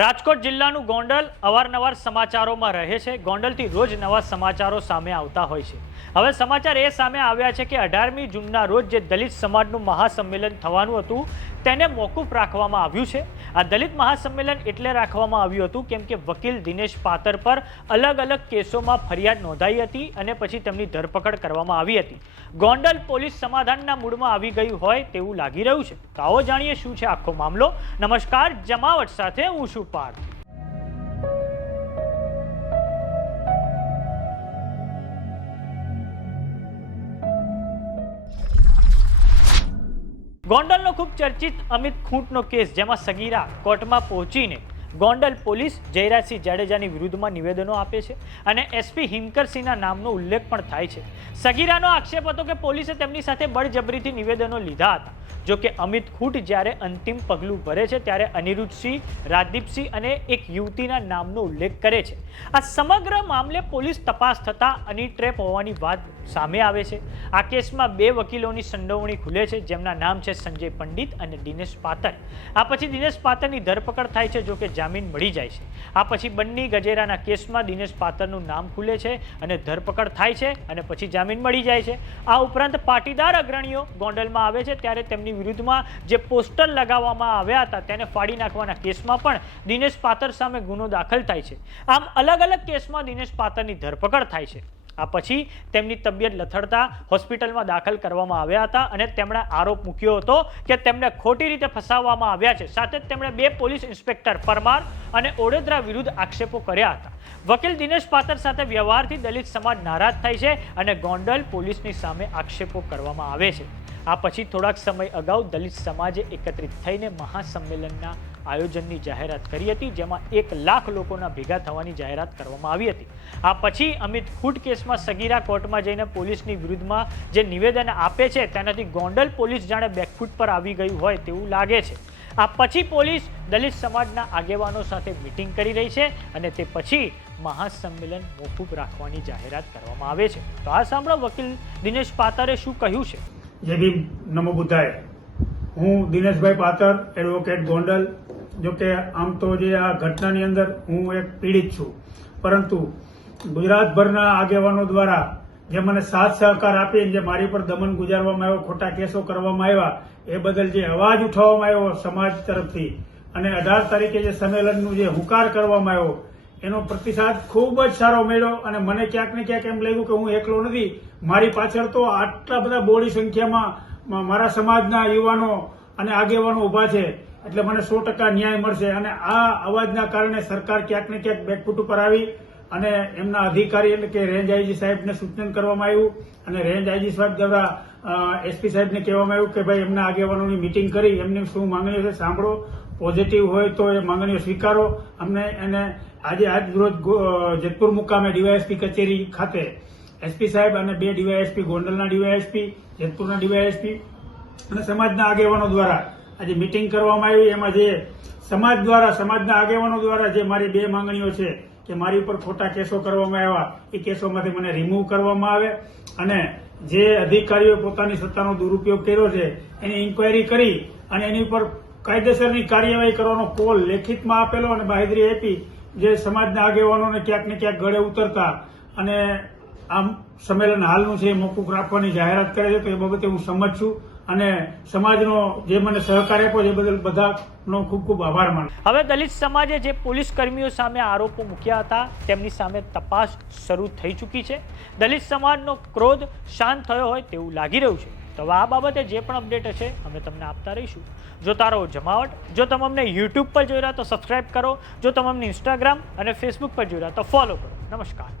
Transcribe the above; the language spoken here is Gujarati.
રાજકોટ જિલ્લાનું ગોંડલ અવારનવાર સમાચારોમાં રહે છે. ગોંડલથી રોજ નવા સમાચારો સામે આવતા હોય છે. હવે સમાચાર એ સામે આવ્યા છે કે 18મી જૂનના રોજ જે દલિત સમાજનું મહાસંમેલન થવાનું હતું તેને મોકૂફ રાખવામાં આવ્યું છે. આ દલિત મહાસંમેલન એટલે રાખવામાં આવ્યું હતું કેમ કે વકીલ દિનેશ પાતર પર અલગ અલગ કેસોમાં ફરિયાદ નોંધાઈ હતી અને પછી તેમની ધરપકડ કરવામાં આવી હતી. ગોંડલ પોલીસ સમાધાનના મૂડમાં આવી ગયું હોય તેવું લાગી રહ્યું છે. તો આવો જાણીએ શું છે આખો મામલો. નમસ્કાર, જમાવટ સાથે હું છું પાર્થ. ગોંડલનો ખૂબ ચર્ચિત અમિત ખૂંટનો કેસ, જેમાં સગીરા કોર્ટમાં પહોંચીને ગોંડલ પોલીસ જયરાજસિંહ જાડેજાની વિરુદ્ધમાં નિવેદનો આપે છે અને એસપી હિમકરસિંહના નામનો ઉલ્લેખ પણ થાય છે. સગીરાનો આક્ષેપ હતો કે પોલીસે તેમની સાથે બળજબરીથી નિવેદનો લીધા હતા. જો કે અમિત ખૂંટ જ્યારે અંતિમ પગલું ભરે છે ત્યારે અનિરુદ્ધસિંહ, રાજદીપસિંહ અને એક યુવતીના નામનો ઉલ્લેખ કરે છે. આ સમગ્ર મામલે પોલીસ તપાસ થતાં અની ટ્રેપ હોવાની વાત સામે આવે છે. આ કેસમાં બે વકીલોની સંડોવણી ખુલે છે, જેમના નામ છે સંજય પંડિત અને દિનેશ પાતર. આ પછી દિનેશ પાતરની ધરપકડ થાય છે, જો કે જામીન મળી જાય છે. આ પછી બન્ની ગજેરાના કેસમાં દિનેશ પાતરનું નામ ખુલે છે અને ધરપકડ થાય છે અને પછી જામીન મળી જાય છે. આ ઉપરાંત પાટીદાર અગ્રણીઓ ગોંડલમાં આવે છે ત્યારે તેમની વિરુદ્ધમાં જે પોસ્ટર લગાવવામાં આવ્યા હતા તેને ફાડી નાખવાના કેસમાં પણ દિનેશ પાતર સામે ગુનો દાખલ થાય છે. આમ અલગ અલગ કેસમાં દિનેશ પાતરની ધરપકડ થાય છે. આ પછી તેમની તબિયત લથડતા હોસ્પિટલમાં દાખલ કરવામાં આવ્યા હતા અને તેમણે આરોપ મૂક્યો હતો કે તેમને ખોટી રીતે ફસાવવામાં આવ્યા છે. સાથે જ તેમણે બે પોલીસ ઇન્સ્પેક્ટર પરમાર અને ઓડેદરા વિરુદ્ધ આક્ષેપો કર્યા હતા. વકીલ દિનેશ પાતર સાથે વ્યવહારથી દલિત સમાજ નારાજ થાય છે અને ગોંડલ પોલીસની સામે આક્ષેપો કરવામાં આવે છે. આ પછી થોડાક સમય અગાઉ દલિત સમાજે એકત્રિત થઈને મહાસંમેલનના આયોજનની જાહેરાત કરી હતી, જેમાં 1 લાખ લોકોના ભેગા થવાની જાહેરાત કરવામાં આવી હતી. આ પછી અમિત ખૂંટ કેસમાં સગીરા કોર્ટમાં જઈને પોલીસની વિરુદ્ધમાં જે નિવેદન આપે છે તેનાથી ગોંડલ પોલીસ જાણે બેકફૂટ પર આવી ગયું હોય તેવું લાગે છે. આ પછી પોલીસ દલિત સમાજના આગેવાનો સાથે મીટિંગ કરી રહી છે અને તે પછી મહાસંમેલન મોકૂફ રાખવાની જાહેરાત કરવામાં આવે છે. તો આ સાંભળો વકીલ દિનેશ પાતરે શું કહ્યું છે. જય ભીમ, નમો બુદ્ધાય. હું દિનેશભાઈ પાતર, એડવોકેટ ગોંડલ. જોકે આમ તો જે આ ઘટનાની અંદર હું એક પીડિત છું, પરંતુ ગુજરાતભરના આગેવાનો દ્વારા જે મને સાથ સહકાર આપીને જે મારી પર દમન ગુજારવામાં આવ્યો, ખોટા કેસો કરવામાં આવ્યા, એ બદલ જે અવાજ ઉઠાવવામાં આવ્યો સમાજ તરફથી અને 18 તારીખે જે સંમેલનનું જે હુંકાર કરવામાં આવ્યો એનો પ્રતિસાદ ખૂબ જ સારો મળ્યો અને મને ક્યાંક ને ક્યાંક એમ લાગ્યું કે હું એકલો નથી. મારી પાછળ તો આટલા બધા બોડી સંખ્યામાં મારા સમાજના યુવાનો અને આગેવાનો ઉભા છે, એટલે મને 100% ન્યાય મળશે. અને આ અવાજના કારણે સરકાર ક્યાંક ને ક્યાંક બેકફૂટ ઉપર આવી અને એમના અધિકારી એટલે કે રેન્જ આઈજી સાહેબને સૂચન કરવામાં આવ્યું અને રેન્જ આઈજી સાહેબ દ્વારા એસપી સાહેબને કહેવામાં આવ્યું કે ભાઈ એમના આગેવાનોની મિટિંગ કરી એમની શું માંગણીઓ છે સાંભળો, પોઝિટિવ હોય તો એ માંગણીઓ સ્વીકારો. અમને એને આજ રોજ જેતપુર મુકામે ડીવાયએસપી કચેરી ખાતે એસપી સાહેબ અને 2 ડીવાયએસપી, ગોંડલના ડીવાયએસપી, જેતપુરના ડીવાયએસપી અને સમાજના આગેવાનો દ્વારા આજે મિટિંગ કરવામાં આવી. એમાં જે સમાજના આગેવાનો દ્વારા જે મારી 2 માંગણીઓ છે કે મારી ઉપર ખોટા કેસો કરવામાં આવ્યા, એ કેસોમાંથી મને રિમૂવ કરવામાં આવે અને જે અધિકારીઓ પોતાની સત્તાનો દુરુપયોગ કર્યો છે એની ઇન્કવાયરી કરી અને એની ઉપર કાયદેસરની કાર્યવાહી કરવાનો કોલ લેખિતમાં આપેલો અને બાહેધરી આપી, જે સમાજના આગેવાનોને ક્યાંક ને ક્યાંક ગળે ઉતરતા અને આમ સંમેલન હાલનું છે એ મોકૂફ રાખવાની જાહેરાત કરે છે. તો એ બાબતે હું સમજ છું અને સમાજનો જે મને સહકાર આપ્યો એ બદલ બધાનો ખૂબ ખૂબ આભાર માનું. હવે દલિત સમાજે જે પોલીસ કર્મીઓ સામે આરોપો મૂક્યા હતા તેમની સામે તપાસ શરૂ થઈ ચૂકી છે. દલિત સમાજનો ક્રોધ શાંત થયો હોય તેવું લાગી રહ્યું છે. તો આ બાબતે જે પણ અપડેટ હશે અમે તમને આપતા રહીશું. જોતા રહો જમાવટ. જો તમે અમને યુટ્યુબ પર જોઈ રહ્યા તો સબસ્ક્રાઇબ કરો. જો તમે અમને ઇન્સ્ટાગ્રામ અને ફેસબુક પર જોઈ રહ્યા તો ફોલો કરો. નમસ્કાર.